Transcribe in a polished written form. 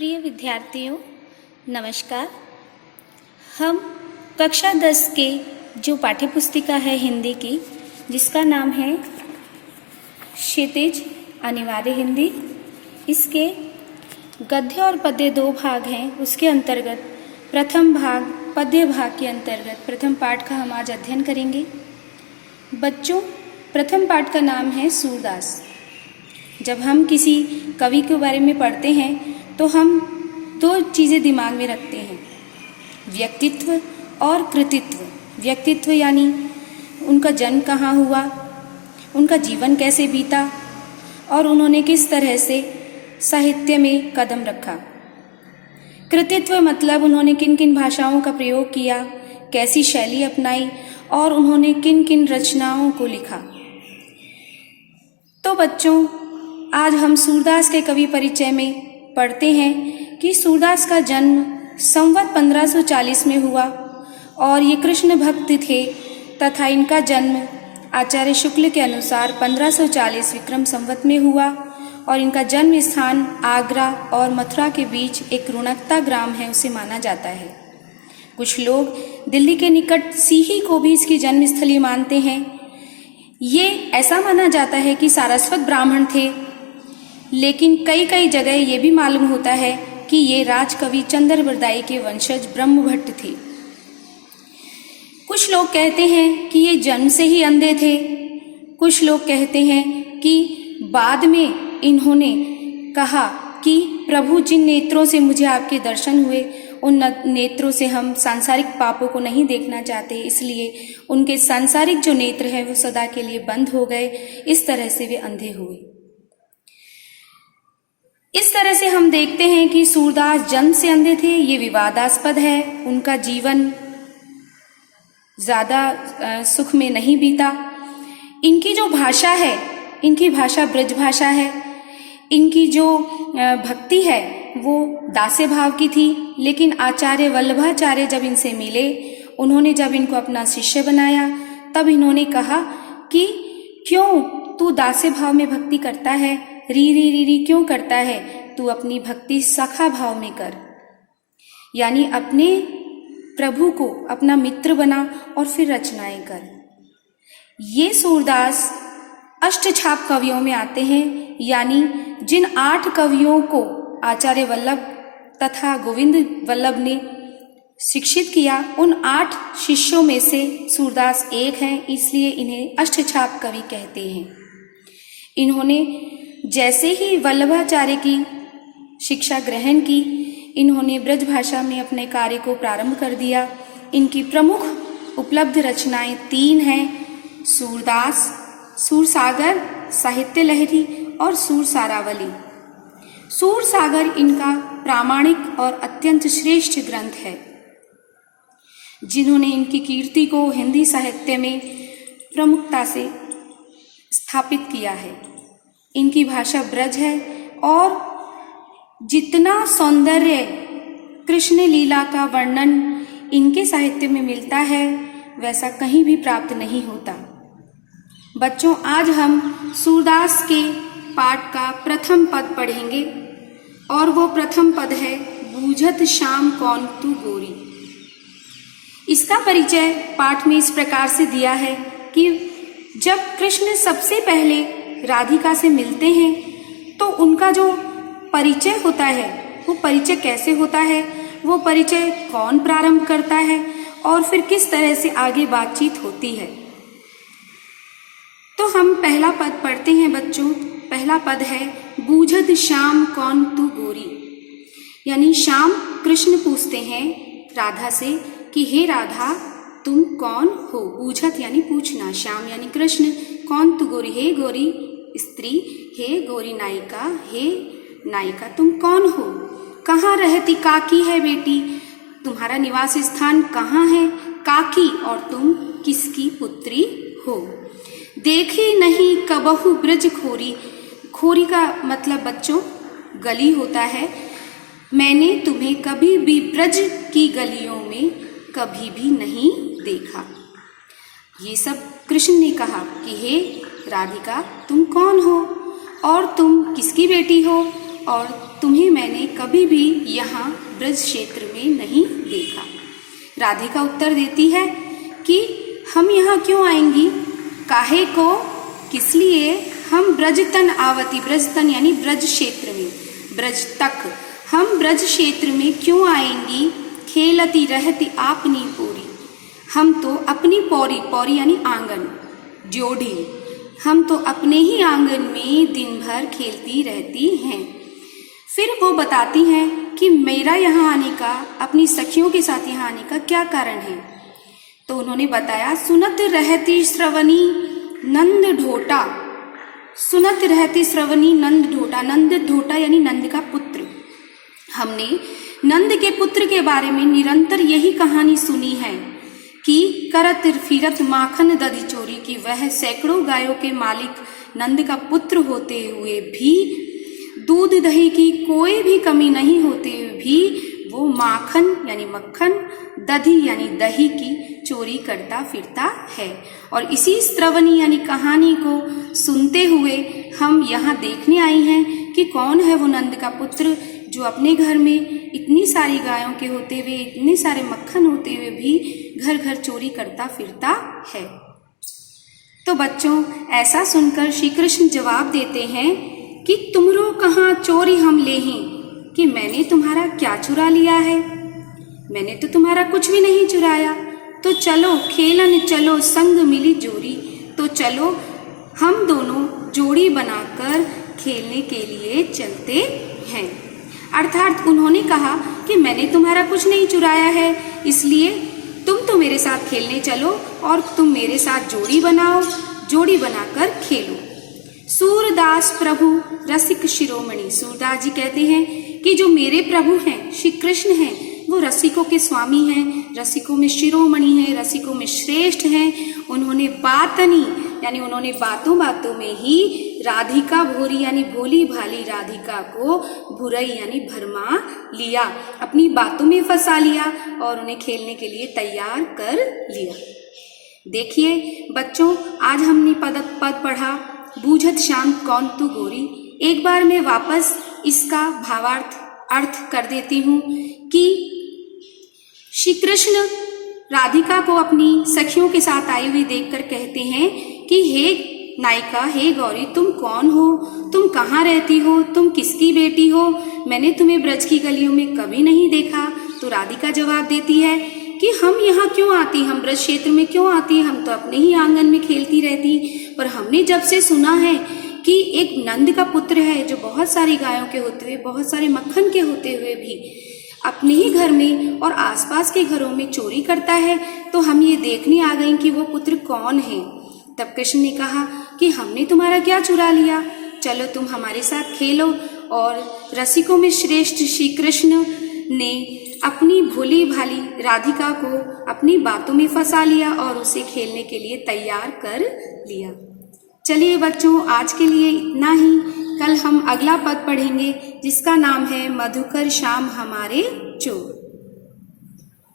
प्रिय विद्यार्थियों, नमस्कार। हम कक्षा 10 के जो पाठ्यपुस्तिका है हिंदी की, जिसका नाम है क्षितिज अनिवार्य हिंदी, इसके गद्य और पद्य 2 भाग हैं। उसके अंतर्गत प्रथम भाग पद्य भाग के अंतर्गत प्रथम पाठ का हम आज अध्ययन करेंगे। बच्चों, प्रथम पाठ का नाम है सूरदास। जब हम किसी कवि के बारे में पढ़ते हैं तो हम 2 चीज़ें दिमाग में रखते हैं, व्यक्तित्व और कृतित्व। व्यक्तित्व यानी उनका जन्म कहाँ हुआ, उनका जीवन कैसे बीता और उन्होंने किस तरह से साहित्य में कदम रखा। कृतित्व मतलब उन्होंने किन किन भाषाओं का प्रयोग किया, कैसी शैली अपनाई और उन्होंने किन किन रचनाओं को लिखा। तो बच्चों, आज हम सूरदास के कवि परिचय में पढ़ते हैं कि सूरदास का जन्म संवत 1540 में हुआ और ये कृष्ण भक्त थे तथा इनका जन्म आचार्य शुक्ल के अनुसार 1540 विक्रम संवत में हुआ और इनका जन्म स्थान आगरा और मथुरा के बीच एक रुणकता ग्राम है, उसे माना जाता है। कुछ लोग दिल्ली के निकट सीही को भी इसकी जन्मस्थली मानते हैं। ये ऐसा माना जाता है कि सारस्वत ब्राह्मण थे, लेकिन कई जगह ये भी मालूम होता है कि ये राजकवि चंद्रबरदाई के वंशज ब्रह्मभट्ट थे। कुछ लोग कहते हैं कि ये जन्म से ही अंधे थे। कुछ लोग कहते हैं कि बाद में इन्होंने कहा कि प्रभु, जिन नेत्रों से मुझे आपके दर्शन हुए उन नेत्रों से हम सांसारिक पापों को नहीं देखना चाहते, इसलिए उनके सांसारिक जो नेत्र है वो सदा के लिए बंद हो गए। इस तरह से वे अंधे हुए। इस तरह से हम देखते हैं कि सूरदास जन्म से अंधे थे, ये विवादास्पद है। उनका जीवन ज़्यादा सुख में नहीं बीता। इनकी जो भाषा है, इनकी भाषा ब्रज भाषा है। इनकी जो भक्ति है वो दास्य भाव की थी, लेकिन आचार्य वल्लभाचार्य जब इनसे मिले, उन्होंने जब इनको अपना शिष्य बनाया, तब इन्होंने कहा कि क्यों तू दास्य भाव में भक्ति करता है, री क्यों करता है, तू अपनी भक्ति सखा भाव में कर, यानी अपने प्रभु को अपना मित्र बना और फिर रचनाएं कर। ये सूरदास अष्टछाप कवियों में आते हैं, यानी जिन 8 कवियों को आचार्य वल्लभ तथा गोविंद वल्लभ ने शिक्षित किया, उन 8 शिष्यों में से सूरदास एक हैं, इसलिए इन्हें अष्टछाप कवि कहते हैं। इन्होंने जैसे ही वल्लभाचार्य की शिक्षा ग्रहण की, इन्होंने ब्रज भाषा में अपने कार्य को प्रारंभ कर दिया। इनकी प्रमुख उपलब्ध रचनाएं 3 हैं, सूरदास, सूरसागर, साहित्य लहरी और सूरसारावली। सूरसागर इनका प्रामाणिक और अत्यंत श्रेष्ठ ग्रंथ है, जिन्होंने इनकी कीर्ति को हिंदी साहित्य में प्रमुखता से स्थापित किया है। इनकी भाषा ब्रज है और जितना सौंदर्य कृष्ण लीला का वर्णन इनके साहित्य में मिलता है, वैसा कहीं भी प्राप्त नहीं होता। बच्चों, आज हम सूरदास के पाठ का प्रथम पद पढ़ेंगे और वो प्रथम पद है, बूझत श्याम कौन तू गोरी। इसका परिचय पाठ में इस प्रकार से दिया है कि जब कृष्ण सबसे पहले राधिका से मिलते हैं तो उनका जो परिचय होता है, वो परिचय कैसे होता है, वो परिचय कौन प्रारंभ करता है और फिर किस तरह से आगे बातचीत होती है। तो हम पहला पद पढ़ते हैं बच्चों। पहला पद है, बूझत श्याम कौन तू गोरी, यानी श्याम कृष्ण पूछते हैं राधा से कि हे राधा, तुम कौन हो। बूझत यानी पूछना, श्याम यानी कृष्ण, कौन तू गोरी, हे गोरी स्त्री, हे गोरी नायिका, हे नायिका तुम कौन हो। कहाँ रहती काकी है बेटी, तुम्हारा निवास स्थान कहाँ है काकी, और तुम किसकी पुत्री हो। देखी नहीं कबहु ब्रज खोरी, खोरी का मतलब बच्चों गली होता है। मैंने तुम्हें कभी भी ब्रज की गलियों में कभी भी नहीं देखा। ये सब कृष्ण ने कहा कि हे राधिका, तुम कौन हो और तुम किसकी बेटी हो और तुम्हें मैंने कभी भी यहाँ ब्रज क्षेत्र में नहीं देखा। राधिका उत्तर देती है कि हम यहाँ क्यों आएंगी, काहे को, किस लिए, हम ब्रज तन आवती, ब्रज तन यानी ब्रज क्षेत्र में, ब्रज तक, हम ब्रज क्षेत्र में क्यों आएंगी, खेलती रहती आपनी पूरी, हम तो अपनी पौरी, पौरी यानी आंगन, जोड़ी, हम तो अपने ही आंगन में दिन भर खेलती रहती हैं। फिर वो बताती हैं कि मेरा यहाँ आने का, अपनी सखियों के साथ यहाँ आने का क्या कारण है। तो उन्होंने बताया, सुनत रहती श्रवणी नंद ढोटा, सुनत रहती श्रवणी नंद ढोटा, नंद ढोटा यानी नंद का पुत्र। हमने नंद के पुत्र के बारे में निरंतर यही कहानी सुनी है कि करत फिरत माखन दधी चोरी, की वह सैकड़ों गायों के मालिक नंद का पुत्र होते हुए भी, दूध दही की कोई भी कमी नहीं होते हुए भी वो माखन यानी मक्खन, दधी यानी दही की चोरी करता फिरता है। और इसी श्रवणी यानी कहानी को सुनते हुए हम यहाँ देखने आई हैं कि कौन है वो नंद का पुत्र जो अपने घर में इतनी सारी गायों के होते हुए, इतने सारे मक्खन होते हुए भी घर घर चोरी करता फिरता है। तो बच्चों, ऐसा सुनकर श्री कृष्ण जवाब देते हैं कि तुमरो कहाँ चोरी हम लेहीं, कि मैंने तुम्हारा क्या चुरा लिया है, मैंने तो तुम्हारा कुछ भी नहीं चुराया। तो चलो खेलन चलो संग मिली जोड़ी, तो चलो हम दोनों जोड़ी बनाकर खेलने के लिए चलते हैं। अर्थात उन्होंने कहा कि मैंने तुम्हारा कुछ नहीं चुराया है, इसलिए तुम तो मेरे साथ खेलने चलो और तुम मेरे साथ जोड़ी बनाओ, जोड़ी बनाकर खेलो। सूरदास प्रभु रसिक शिरोमणि, सूरदास जी कहते हैं कि जो मेरे प्रभु हैं, श्री कृष्ण हैं, वो रसिकों के स्वामी हैं, रसिकों में शिरोमणि हैं, रसिकों में श्रेष्ठ हैं। उन्होंने बातनी यानी उन्होंने बातों बातों में ही राधिका भोरी यानी भोली भाली राधिका को बुरई यानी भरमा लिया, अपनी बातों में फंसा लिया और उन्हें खेलने के लिए तैयार कर लिया। देखिए बच्चों, आज हमने पद पढ़ा, बूझत श्याम कौन तू गोरी। एक बार मैं वापस इसका भावार्थ अर्थ कर देती हूँ कि श्री कृष्ण राधिका को अपनी सखियों के साथ आई हुई देखकर कहते हैं कि हे नायिका, हे गौरी, तुम कौन हो, तुम कहाँ रहती हो, तुम किसकी बेटी हो, मैंने तुम्हें ब्रज की गलियों में कभी नहीं देखा। तो राधिका जवाब देती है कि हम यहाँ क्यों आती, हम ब्रज क्षेत्र में क्यों आती, हम तो अपने ही आंगन में खेलती रहती। पर हमने जब से सुना है कि एक नंद का पुत्र है जो बहुत सारी गायों के होते हुए, बहुत सारे मक्खन के होते हुए भी अपने ही घर में और आसपास के घरों में चोरी करता है, तो हम ये देखने आ गए कि वो पुत्र कौन है। तब कृष्ण ने कहा कि हमने तुम्हारा क्या चुरा लिया, चलो तुम हमारे साथ खेलो। और रसिकों में श्रेष्ठ श्री कृष्ण ने अपनी भोली भाली राधिका को अपनी बातों में फंसा लिया और उसे खेलने के लिए तैयार कर लिया। चलिए बच्चों, आज के लिए इतना ही। कल हम अगला पद पढ़ेंगे जिसका नाम है मधुकर श्याम हमारे चोर।